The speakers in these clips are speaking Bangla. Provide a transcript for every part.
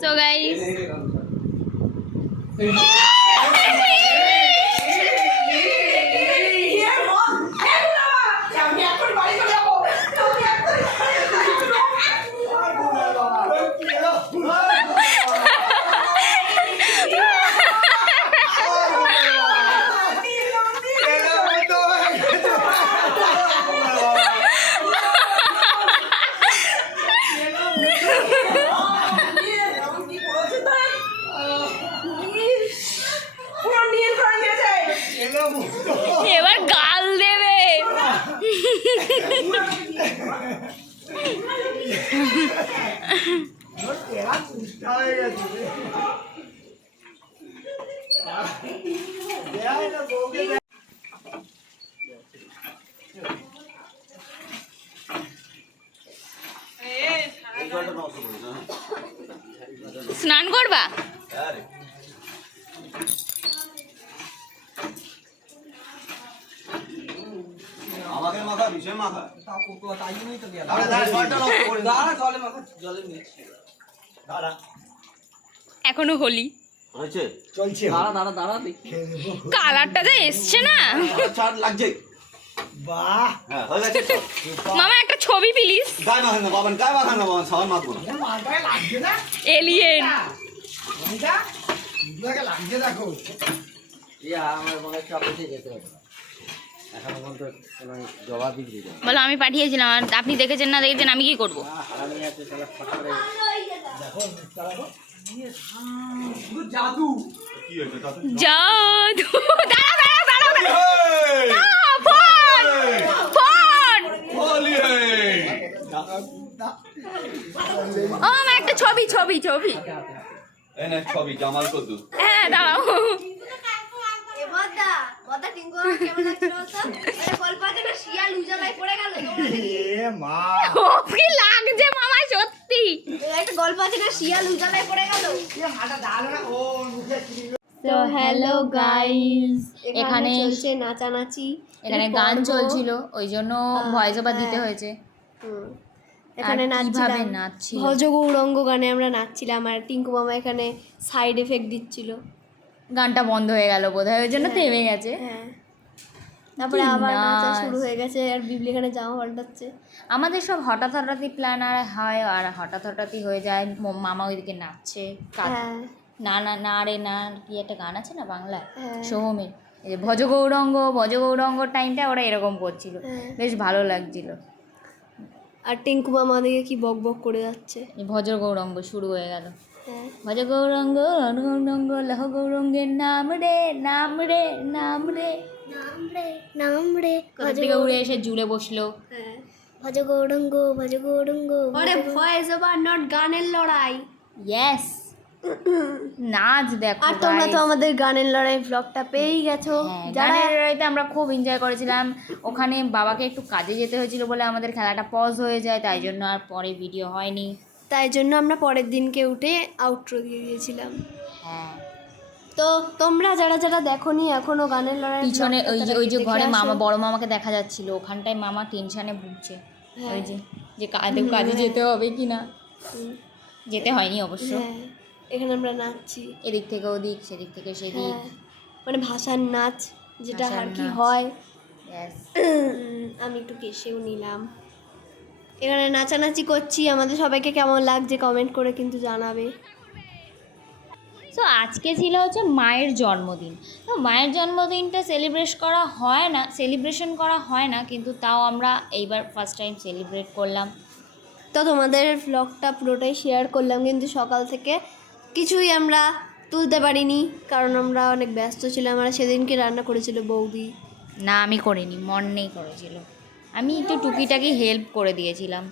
So guys, এবার গাল দেবে। স্নান করবা? আমাকে মাথা বিষয় মাথা এখনো হোলি চলছে কালারটা যা এসছে না, লাগছে। বাহ, হয়ে গেছে। মামা একটা ছবি প্লিজ। গায়ে মাখান না বাবান, গায়ে মাখান না বাবান, সাবান মাখবো না। এলিয়েন লাগছে দেখো। বলো আমি পাঠিয়েছিলাম, আর আপনি দেখেছেন না দেখেছেন আমি কি করবো? জাদু জাদু। দাঁড়াও দাঁড়াও দাঁড়াও ফোন ফোন। ও আমার একটা ছবি ছবি ছবি। এনে ছবি জামাল কদ্দু। হ্যাঁ দাঁড়াও। কি লাগছে মামা সত্যি? তো হ্যালো গাইস, এখানে চলছে নাচানাচি, এখানে গান চলছিল, ওই জন্য ভয়েস ওভার দিতে হয়েছে। এখানে কিভাবে নাচছিলাম, নাচছিল ভজ গৌরঙ্গ গানে আমরা নাচছিলাম, আর টিঙ্কু মামা এখানে সাইড এফেক্ট দিচ্ছিল। গানটা বন্ধ হয়ে গেল বোধহয়, ওই জন্য থেমে গেছে। হ্যাঁ, তারপরে কি আবার নাচা নাচ। শুরু হয়ে গেছে, আর বিবলি এখানে জামা পাল্টাচ্ছে। আমাদের সব হঠাৎ হঠাৎই প্ল্যান আর হয়, আর হঠাৎ হঠাৎই হয়ে যায়। মামা ওইদিকে নাচছে, হ্যাঁ না না না রে না, কি একটা গান আছে না বাংলায়, হ্যাঁ। সোহমের, এই যে ভজ গৌরঙ্গ টাইমটা ওরা এরকম করছিল, হ্যাঁ। বেশ ভালো লাগছিল। আর টিঙ্কু মামা দিকে কি বক বক করে যাচ্ছে। এই ভজ গৌরঙ্গ শুরু হয়ে গেল। হ্যাঁ, ভজ গৌরঙ্গ গৌরঙ্গ লহ গৌরঙ্গের নাম রে নাম রে নাম রে। নাম রে কোথা থেকে উড়ে এসে জুড়ে বসলো। হ্যাঁ, ভজ গৌরঙ্গ ভজ গৌরঙ্গ। আরে ভয়েস ওভার নট গানের লড়াই। ইয়েস, নাচ দেখো। আর তোমরা তো guys। আমাদের গানের লড়াই ব্লগটা পেয়েই গেছো। হ্যাঁ, যারা গানের লড়াইতে আমরা খুব এনজয় করেছিলাম। ওখানে বাবাকে একটু কাজে যেতে হয়েছিল বলে আমাদের খেলাটা পজ হয়ে যায়, তাই জন্য আর পরে ভিডিও হয়নি। তাই জন্য আমরা পরের দিনকে উঠে আউটরো দিয়ে দিয়েছিলাম। হ্যাঁ, তো তোমরা যারা যারা দেখোনি এখনো গানের লড়াই পিছনে ওই যে ঘরে মামা, বড় মামাকে দেখা যাচ্ছিল, ওখানটায় মামা টেনশনে ভুগছে। ওই যে কাজে যেতে হবে কি না, যেতে হয়নি অবশ্য। হ্যাঁ, এখানে আমরা নাচছি, এদিক থেকে ওদিক, সেদিক থেকে সেদিক। হ্যাঁ, মানে ভাষার নাচ যেটা ভাষার আর কি নাচ। হয়। Yes. আমি একটু কেশেও নিলাম। এখানে নাচানাচি করছি, আমাদের সবাইকে কেমন লাগছে কমেন্ট করে কিন্তু জানাবে। সো আজকে ছিল হচ্ছে মায়ের জন্মদিন। তো মায়ের জন্মদিনটা সেলিব্রেশন করা হয় না, কিন্তু তাও আমরা এইবার ফার্স্ট টাইম সেলিব্রেট করলাম। তো তোমাদের ব্লগটা পুরোটাই শেয়ার করলাম, কিন্তু সকাল থেকে কিছুই আমরা তুলতে পারিনি, কারণ আমরা অনেক ব্যস্ত ছিলাম। আর সেদিনকে রান্না করেছিল বৌদি। না আমি করিনি, মনেই করেছিল। আমি একটু টুকিটাকি হেল্প করে দিয়েছিলাম।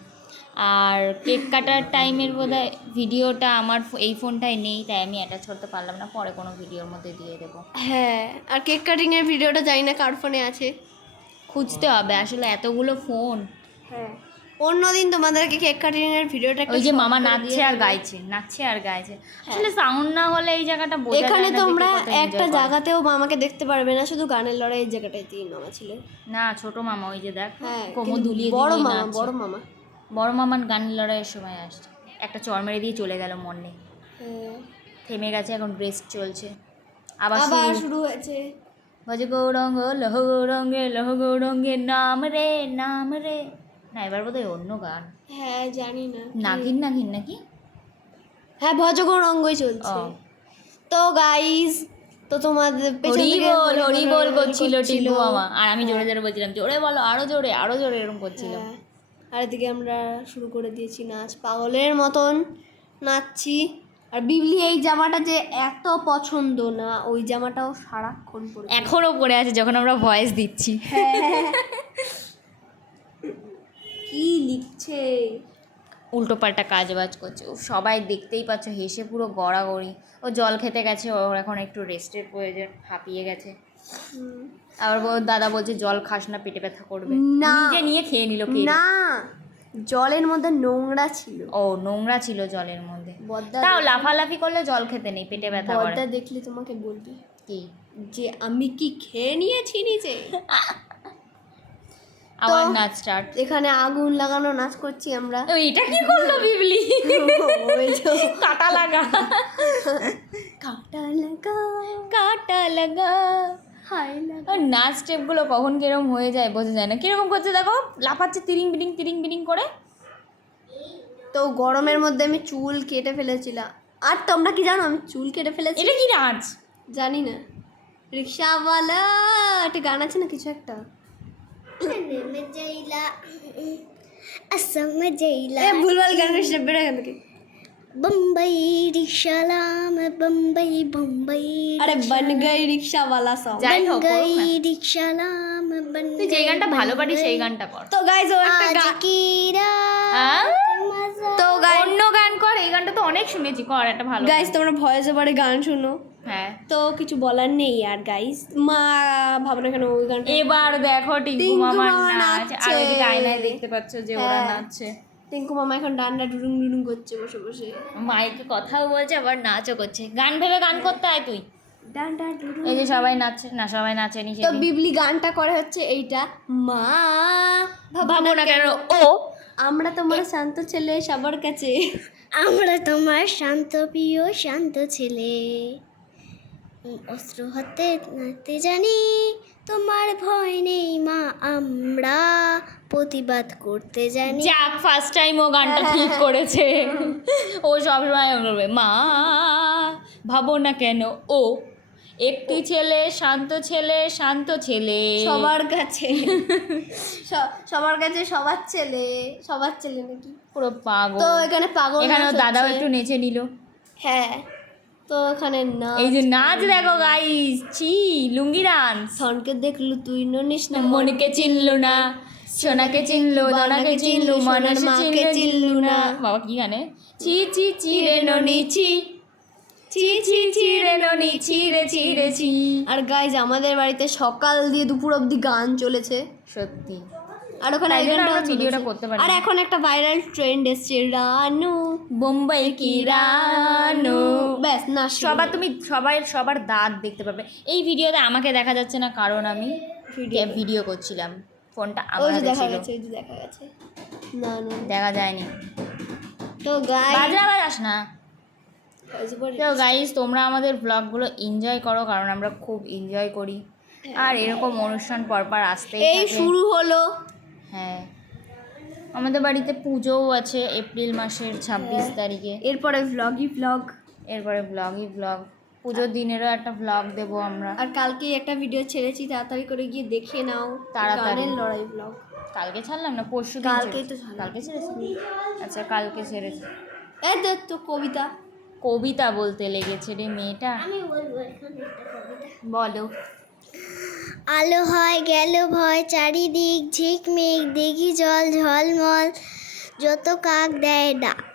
আর কেক কাটার টাইমের বোধহয় ভিডিওটা আমার এই ফোনটায় নেই, তাই আমি অ্যাটাচ করতে পারলাম না, পরে কোনো ভিডিওর মধ্যে দিয়ে দেবো। হ্যাঁ, আর কেক কাটিংয়ের ভিডিওটা জানি না কার ফোনে আছে, খুঁজতে হবে আসলে, এতগুলো ফোন। হ্যাঁ, অন্যদিন তোমাদেরকে কেক কাটিংয়ের ভিডিওটা ওই যে মামা নাচছে আর গাইছে, আসলে সাউন্ড না হলে এই জায়গাটা বোঝা যায় না। এখানে যে তোমরা কত enjoy একটা করে। জায়গাতেও মামাকে দেখতে পারবে না, শুধু গানের লড়াই এই জায়গাটাতেই মামা ছিল। না ছোট মামা ওই যে দেখ, হ্যাঁ, কোমর কিন্তু দুলিয়ে বড় দুলিয়ে মামা নাচছে। বড় মামা বড় মামার গানের লড়াইয়ের সময় আসছে, একটা চড় মেরে দিয়ে চলে গেল মনে। হ্যাঁ, থেমে গেছে, এখন রেস্ট চলছে। আবার আবার শুরু। শুরু হয়েছে। ভজ গৌরঙ্গ লহ গৌরঙ্গে লহ গৌরঙ্গের নাম রে নাম রে। না, এবার বোধহয় অন্য গান, হ্যাঁ জানি না কি। নাগিন নাগিন নাকি। হ্যাঁ ভজগৌরঙ্গই চলছে। ও, তো গাইস, তো তোমাদের পেছন হরি থেকে বল হরি বল করছিল টিঙ্কু মামা, আর আমি জোরে হ্যাঁ। জোরে বলছিলাম জোরে বলো, আরো জোরে আরো জোরে, এরকম করছিলাম। হ্যাঁ, আর এদিকে আমরা শুরু করে দিয়েছি নাচ, পাগলের মতন নাচছি। আর বিবলি এই জামাটা যে এত পছন্দ না, ওই জামাটাও সারাক্ষণ পরে। এখনো পড়ে আছে যখন আমরা ভয়েস দিচ্ছি। কি লিখছে? উল্টো পাল্টা কাজ বাজ করছে, ও সবাই দেখতেই পাচ্ছ, হেসে পুরো গড়াগড়ি। ও জল খেতে গেছে, ওর এখন একটু রেস্টের প্রয়োজন, হাঁপিয়ে গেছে। আবার ওর দাদা বলছে জল খাস না, পেটে ব্যথা করবে। না। নিজে নিয়ে খেয়ে নিল কে? না, জলের মধ্যে নোংরা ছিল। ও, নোংরা ছিল জলের মধ্যে। বদ্দা তাও লাফালাফি করলে জল খেতে নেই, পেটে ব্যথা করে। বদ্দা দেখলে তোমাকে বলবে কি? যে আমি কি খেয়ে নিয়েছি নিচে। আবার নাচ স্টার্ট। এখানে আগুন লাগানো নাচ করছি আমরা। এটা কি করলো বিবলি? ওই তো। কাটা লাগা, কাটা লাগা, কাটা লাগা। হাই লাগা। আর নাচ স্টেপগুলো কখন কিরকম হয়ে যায় বোঝা যায় না। কিরকম করছে দেখো, লাফাচ্ছে তিরিং বিরিং করে। তো গরমের মধ্যে আমি চুল কেটে ফেলেছিলাম। আর তোমরা কি জানো আমি চুল কেটে ফেলেছি? এটা কি নাচ? জানি না। রিক্সাওয়ালা একটা গান আছে না কিছু একটা। ভুলভাল গানের স্টেপ বেরো এখান থেকে। बम्बई रिक्शालाम बम्बई बम्बई আরে বন গই রিক্সাওয়ালা সং। যাই হোক, गई হোক না। रिक्शालाम बन তুই যে গানটা ভালো পারিস সেই গানটা কর। তো গাইস ও একটা आज গান। की रात হ্যাঁ? मजा তো গাইস, অন্য গান কর, এই গানটা তো অনেক শুনেছি, কর একটা ভালো গাইস তোমরা ভয়েস ওভারে গান শুনো। হ্যাঁ। তো কিছু বলার নেই আর গাইস। মা ভাবো না কেন ওই গানটা। এবার দেখো টিঙ্কু টিঙ্কু মামার মামা নাচ, আর নাচছে। ওইদিকে আয়নায় দেখতে পাচ্ছ যে ওরা হ্যাঁ। নাচছে। টিঙ্কু মামা এখন ডান্ডা ডুডুং ডুডুং করছে বসে বসে। মাইকে কথাও বলছে আবার নাচও করছে। গান ভেবে গান করতে হয় তুই। ডান্ডা ডুডুং। এই যে সবাই নাচছে না, সবাই নাচেনি তো সেদিন। বিবলি গানটা করে হচ্ছে এইটা, মা ভাবো না কেন ও। আমরা তোমার শান্ত ছেলে সবার কাছে। আমরা তোমার শান্ত প্রিয় শান্ত ছেলে অস্ত্র হাতে নাতে জানি তোমার ভয় নেই মা আমরা প্রতিবাদ করতে জানি যাক, ফার্স্ট টাইম ও গানটা ঠিক করেছে। ও সবসময় বলবে মা ভাবো না কেন ও একটি ছেলে, শান্ত ছেলে, শান্ত ছেলে। সবার কাছে সবার কাছে সবার ছেলে নাকি। পুরো পাগল। তো এখানে পাগল এখানে ওর নাচ দাদাও হচ্ছে। একটু নেচে নিল। হ্যাঁ, তো এখানে না এই যে নাচ দেখো গাইস, ছি লুঙ্গি ডান্স। ধনকে দেখলু তুই ননিস না মনকে চিনলো না, সোনাকে চিনলো, দনাকে চিনলো, মনের মাকে চিনলো না। বাবা কি গানে, ছি ছি ছি রে ননি ছি, ছি ছি ছি রে ননি ছি রে ছি রে ছি। আর গাইজ আমাদের বাড়িতে সকাল দিয়ে দুপুর অবধি গান চলেছে। সত্যি। আর ওখানে তাই এই জন্য গানটাও আমরা ভিডিওটা চলেছে। করতে পারি আর না। এখন একটা ভাইরাল ট্রেন্ড এসছে রানু বোম্বাই কি রানু। ব্যাস না সবার দাঁত দেখতে পাবে এই ভিডিওতে। আমাকে দেখা যাচ্ছে না কারণ আমি ভিডিও করছিলাম, ফোনটা ওই আমার যে হাতে দেখা ছিল। গেছে, ওই যে দেখা গেছে। না না দেখা যায়নি। তো গাইজ বাজনা বাজাস না। তো গাইজ তোমরা আমাদের ব্লগগুলো এনজয় করো, কারণ আমরা খুব এনজয় করি। আর এরকম অনুষ্ঠান পরপর আসতেই এই থাকে। শুরু হলো। হ্যাঁ, আমাদের বাড়িতে পুজোও আছে এপ্রিল মাসের 26 তারিখে। এরপরে ব্লগ এরপরে ব্লগ, পুজোর দিনেরও একটা ব্লগ দেবো আমরা। আর কালকেই একটা ভিডিও ছেড়েছি, তাড়াতাড়ি করে গিয়ে দেখে নাও। তাড়াতাড়ি। গানের লড়াই ব্লগ। কালকে ছাড়লাম না, পরশু কালকেই তো ছাড়লাম। কালকে ছেড়েছি। আচ্ছা, কালকে ছেড়েছি। এই দেখ তো কবিতা কবিতা বলতে লেগেছে রে মেয়েটা। আমি বলবো এখানে একটা কবিতা বলো। আলো হয় গেল ভয় চারিদিক ঝিকমিক দেখি জল ঝলমল যত কাক দেয় ডাক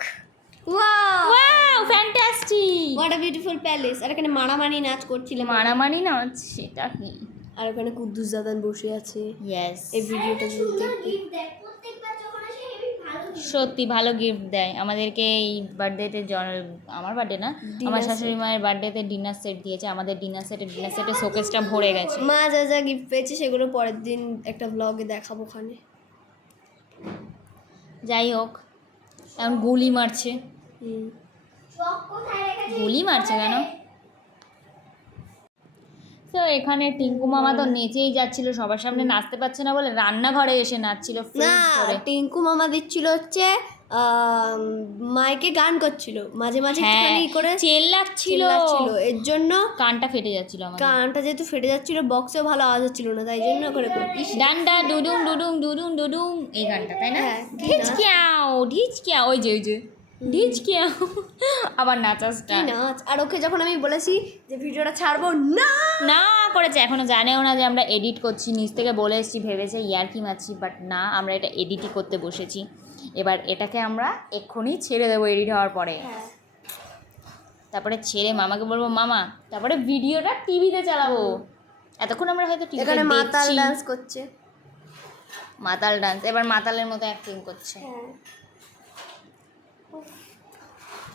wow, fantastic. What a beautiful palace. আর এখানে মারামারি নাচ করছিলাম। মারামারি না, সেটা কি? আর ওখানে কুদ্দুস দাদান বসে আছে ইয়েস, এই ভিডিওটা দেখতে। সত্যি ভালো গিফট দেয় আমাদেরকে। এই বার্থডেতে আমার বার্থডে না, আমার শাশুড়ি মায়ের বার্থডেতে ডিনার সেট দিয়েছে। আমাদের ডিনার সেটে শোকেসটা ভরে গেছে। মা যা যা গিফট পেয়েছে সেগুলো পরের দিন একটা ব্লগে দেখাবো ওখানে। যাই হোক, এখন গুলি মারছে। গুলি মারছে কেন? তো এখানে টিঙ্কু মামা তো নেচেই যাচ্ছিল, সবার সামনে নাচতে পারছে না বলে রান্নাঘরে এসে নাচছিল না freeze করে। টিঙ্কু মামা দিচ্ছিল হচ্ছে মাইকে গান করছিল, মাঝে মাঝে হ্যাঁ একটুখানি করে চেল্লাচ্ছিল, চিল্লাচ্ছিল, এর জন্য কানটা ফেটে যাচ্ছিল আমার। গানটা যেহেতু ফেটে যাচ্ছিল, বক্সেও ভালো আওয়াজ হচ্ছিল না, তাই জন্য করে ডান্ডা ডুডুং ডুডুং ডুডুং ডুডুং এই গানটা, তাই না? হ্যাঁ, কি ঢিচকিয়াও ঢিচকিয়া, ওই যে ঢিচকিয়াও আবার নাচা কি স্টার্ট। নাচ! আর ওকে যখন আমি বলেছি যে ভিডিওটা ছাড়বো না, না করেছে, এখনো জানেও না যে আমরা এডিট করছি, নিচ থেকে বলে এসেছি, ভেবেছে ইয়ার্কি মারছি, বাট না, আমরা এটা এডিটই করতে বসেছি। এবার এটাকে আমরা এক্ষুনি ছেড়ে দেবো এডিট হওয়ার পরে। হ্যাঁ তারপরে ছেড়ে মামাকে বলবো মামা, তারপরে ভিডিওটা টিভিতে চালাবো। এতক্ষণ আমরা হয়তো টিভিতে এখানে মাতাল দেখছি, ডান্স করছে। মাতাল ডান্স, এবার মাতালের মতো অ্যাক্টিং করছে। হ্যাঁ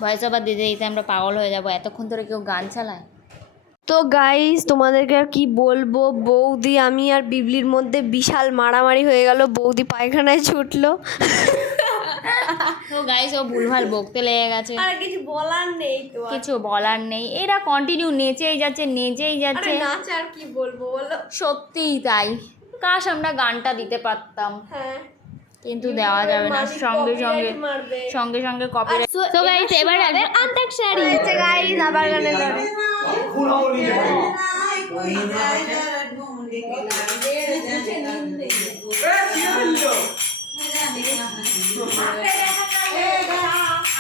ভয়েস ওভার দিতে দিতে আমরা পাগল হয়ে যাব, এতক্ষণ ধরে কেউ গান চালায়। তো গাইস, তোমাদেরকে আর কি বলবো, বৌদি আমি আর বিবলির মধ্যে বিশাল মারামারি হয়ে গেল, বৌদি পায়খানায় ছুটলো। তো গাইস ও ভুলভাল বকতে লেগে গেছে, আর কিছু বলার নেই তো, কিছু বলার নেই, এরা কন্টিনিউ নেচেই যাচ্ছে। নাচ আর কি বলবো বলো। সত্যিই তাই, কাশ আমরা গানটা দিতে পারতাম, হ্যাঁ কিন্তু দেওয়া যাবে না, সঙ্গে সঙ্গে কপিরাইট। তো গাইস এবার অন্তাক্ষরী হচ্ছে গাইস, আবার গানের লড়াই।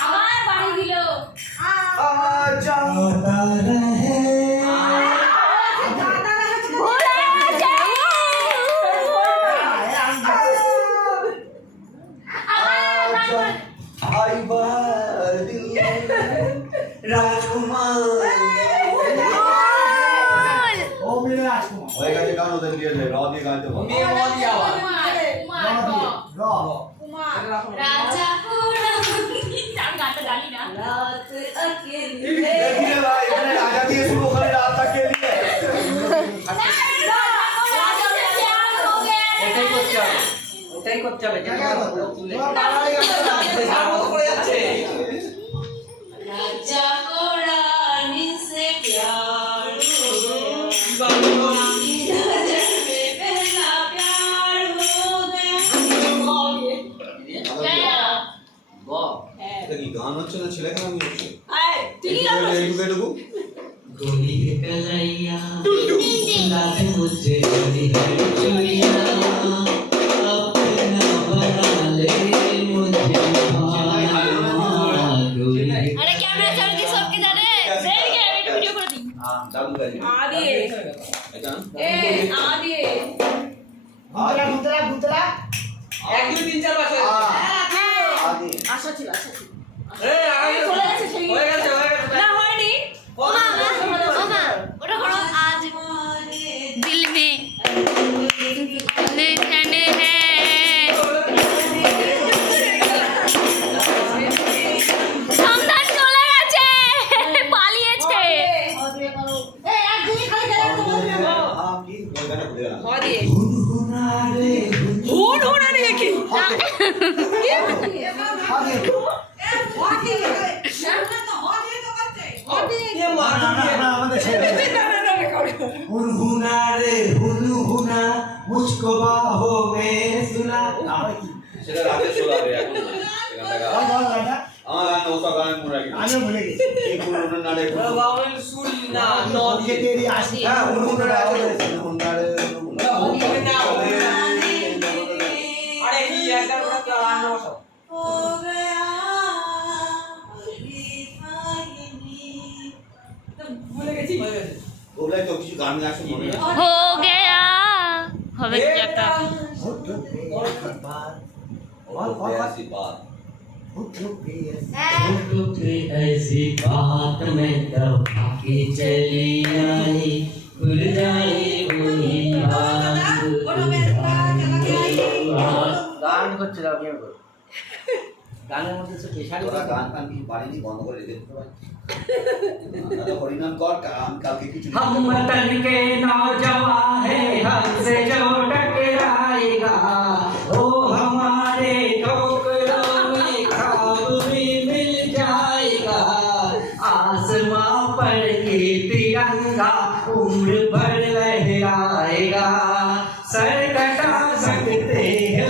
আবার বাড়ি দিল। হয়ে গেছে গান, ওদের দিয়ে র দিয়ে গাইতে বল। देखिए भाई, इतने राजा दिए शुरू करे रात तक के लिए। ওটাই করতে হবে, এটা কি গান হচ্ছে না ছেলে গান হচ্ছে? এইটুকু गोली कलैया लाल मुझे गोली चुइया अपना बना ले मुझे আরে ক্যামেরা চালু দিয়ে সবকে জানে, সেই কে আমি ভিডিও করে দিই। हां चालू करिए এটা गुतला 1 2 3 4 5 আগে হয়ে গেছে না হয়নি, ওমা ওটা করো। আজ दिल में धड़कन है, সন্ধান চলে গেছে, পালিয়েছে। आप की गाना भूल गया हुनहुना रे हुनहुना मुझको बाहों में सुला সেটা রাতে শোনাবে এখন না গানটা আমার গান ওটা গান মনে রাখি আমি ভুলে গেছি এই পুরনো নাড়ে बावल सुनना नौके तेरी आशी হ্যাঁ পুরনো নাড়ে নাড়ে अरे ये একটা গান বসাও ওগুলাই তো কিছু গান আছে মনে আছে हो गया হবে কি একটা। और ऐसी बात ऐसी बात में तब आके चली आई भूल जाए वही গান করছে দাও কেমন করে গানের মধ্যে সে পেশারি ওরা গান গান কি বাড়ি বন্ধ করে রেখে দিতে পারে না হরিনাম কর আমি কালকে কিছু हम वतन के नौजवान हैं हमसे जो टकराएगा ओ हमारे ठोकरों में खाब भी मिल जाएगा ये तिरंगा उम्र भर लहराएगा सर कटा सकते हैं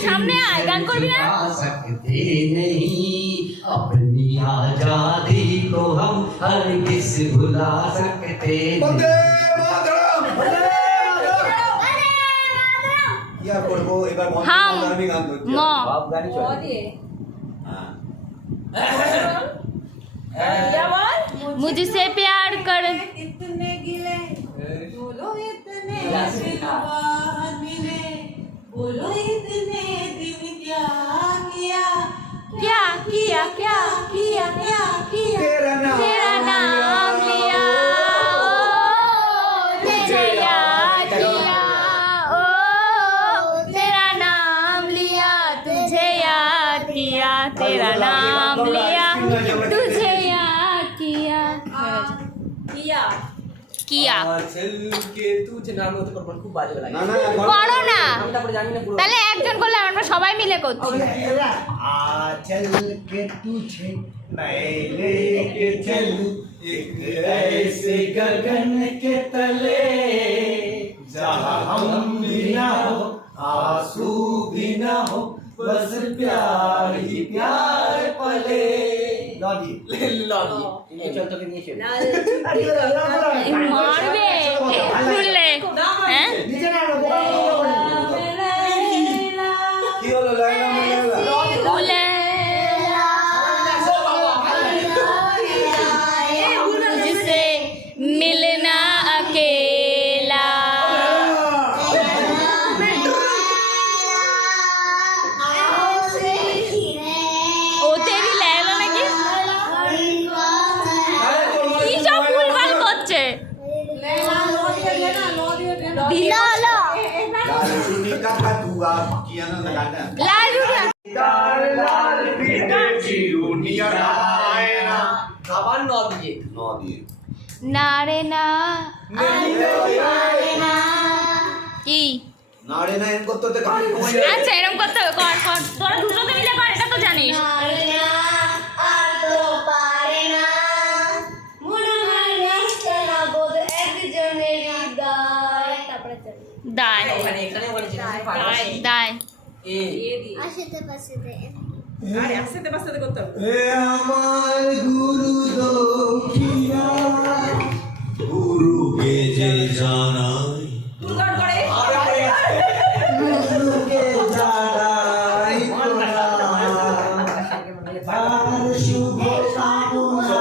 सामने आए गान करबी ना सकते नहीं अपनी आजादी को हम हरगिज भुला सकते বন্দে नहीं মাতরম কি আর করবো এবার হাম আমি গান করছি ম बाप गानी হ্যাঁ मुझसे प्यार कर इतने गिले बोलो इतने आशीर्वाद मिले बोलो इतने दिन क्या किया क्या किया क्या किया क्या किया तेरा तेरा नाम लिया ओ तुझे याद किया ओ तेरा नाम लिया तुझे याद किया तेरा नाम लिया तुझे याद किया किया किया चल के तुझे नाम तो पर खूब बाजे লাগে না না করো না আমি তারপরে জানি না পুরো তাহলে একজন করলে আমরা সবাই মিলে করছি चल के तुझे मैं लेके चलूं एक ऐसे गगन के तले जहाँ हम भी ना हो आंसू भी ना हो बस प्यार ही प्यार पले लॉगी লাগি এই চল তোকে নিয়ে চল মারবে খুললে হ্যাঁ नीचे ना কি হলো লাইলা লাইলা খুলে मुझसे मिलना अकेला ও তেরি লাইলা নাকি কি সব ভুলভাল করছে দিলা হলো লালুনি কাকা দুয়া কি জানো না গানটা লালু না लाल लाल पीते चिरुनिया आयना খাবার ন দিয়ে ন দিয়ে না রে না কি নাড়ে না এন করতে গান কমাই আচ্ছা এরকম করতে হবে কর কর তোরা দুটোকে মিলে কর এটা তো জানিস দায় এখানে এখানে বলেছি দায় এ আশেতে পাশে আরে আস্তে আস্তে করতে হবে ए আমার গুরু দক্ষিণা গুরু কে যে জানাই তুই গান করে গুরুকে জানাই তার শুভ কামনা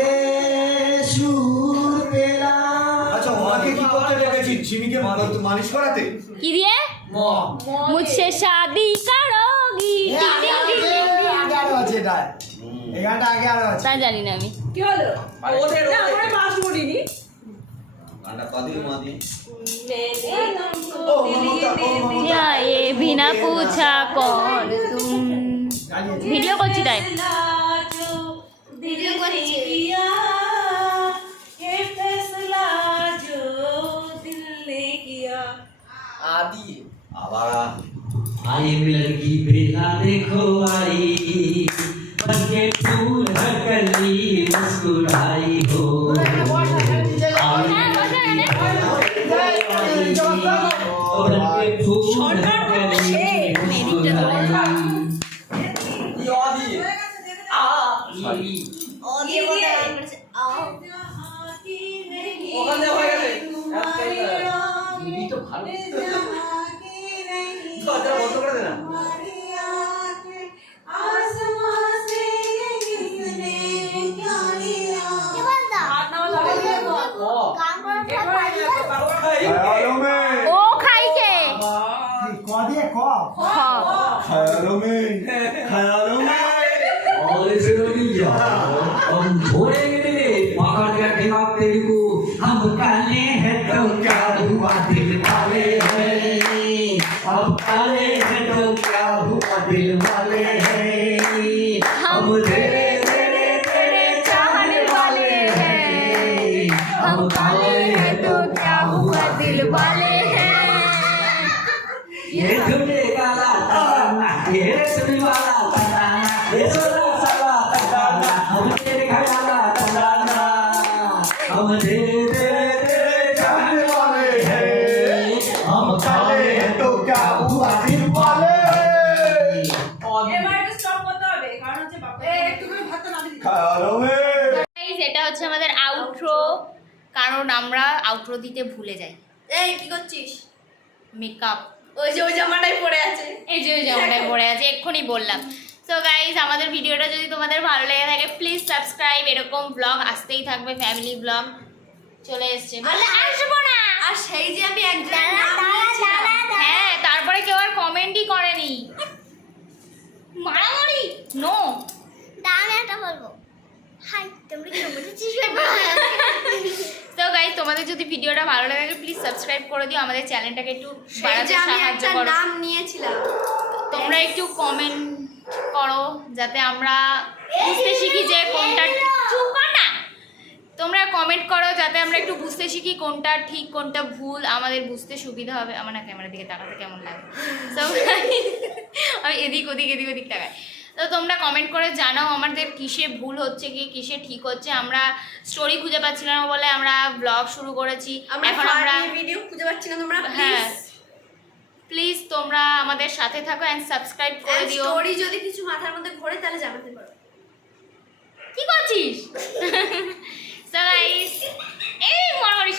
এ সুর পেলাম আচ্ছা ওনাকে কি করতে রেখেছি ঝিমিকে মালিশ করাতে কি দিয়ে ম মুঝসে শাদি করোগি আগে আরো আছে এটা এই গানটা আগে আরো আছে তা জানি না আমি কি হলো ওদের না আমরা মাস বলিনি গানটা কদিন মাদি क्या ये बिना पूछा कौन तुम वीडियो করছি তাই दिल ने किया ये फैसला जो दिल ने किया आदि আবার आई लड़की बेला देखो आई बनके फूल हर कली मुस्कुराई हो बनके फूल हर कली मुस्कुराई आदि ওখানে হয়ে গেছে তো ভালো দরজা বন্ধ করে দে না ख्यालों में ও খাইকে कौ दिए कौ খ ख्यालों में ख्यालों में और इसे रोनिया हम छोड़ेंगे पकड़ कर दिखा तेरे को हम काले हैं तो क्या हुआ दिल वाले हैं हम काले हैं तो क्या हुआ दिल वाले हैं हम तेरे तेरे तेरे चाहने वाले हैं हम काले हैं तो क्या हुआ दिल वाले हैं ये झूठे काला तराना ये रस्मी वाला तराना ये सोना साला तराना हम तेरे घर हम दे दे दे जाने वाले हैं हम काले हैं तो क्या हुआ दिल वाले এবার একটু স্টপ করতে হবে কারণ হচ্ছে বাবা একটু করে ভাতটা নামিয়ে দিতে Guys, এটা হচ্ছে আমাদের আউটরো, কারণ আমরা আউটরো দিতে ভুলে যাই। এই কি করছিস? মেকআপ, ওই যে ওই জামাটাই পরে আছে। এই যে ওই জামাটায় পড়ে আছে, এক্ষুনি বললাম। সো গাইজ, আমাদের ভিডিওটা যদি তোমাদের ভালো লেগে থাকে প্লিজ সাবস্ক্রাইব, এরকম ব্লগ আসতেই থাকবে, ফ্যামিলি ব্লগ চলে এসছে। আসবো না। আর সেই যে আমি একজন নাম নিয়েছিলাম। হ্যাঁ, তারপরে কেউ আর কমেন্টই করেনি। মারামারি নো। আমি একটা বলবো, হাই তোমরা কি বুঝেছিস? তো গাইজ, তোমাদের যদি ভিডিওটা ভালো লাগে প্লিজ সাবস্ক্রাইব করে দিও, আমাদের চ্যানেলটাকে একটু বাড়াতে যে আমি সাহায্য একটা করো। নাম নিয়েছিলাম। তোমরা একটু কমেন্ট করো যাতে আমরা বুঝতে শিখি যে কোনটা চুপ কর না। তোমরা কমেন্ট করো যাতে আমরা একটু বুঝতে শিখি কোনটা ঠিক কোনটা ভুল, আমাদের বুঝতে সুবিধা হবে। আমার না ক্যামেরার দিকে তাকাতে কেমন লাগে, তো আমি এদিক ওদিক তাকাই। তো তোমরা কমেন্ট করে জানাও আমাদের কিসে ভুল হচ্ছে কি কিসে ঠিক হচ্ছে। আমরা স্টোরি খুঁজে পাচ্ছিলাম না বলে আমরা ব্লগ শুরু করেছি, এখন আমরা ভিডিও খুঁজে পাচ্ছি না, তোমরা হ্যাঁ প্লিজ তোমরা আমাদের সাথে থাকো এন্ড সাবস্ক্রাইব করে দিও। স্টোরি যদি কিছু মাথার মধ্যে ঘোরে তাহলে জানাতে পারো। কি করছিস? সো গাইস, এই মরমরিস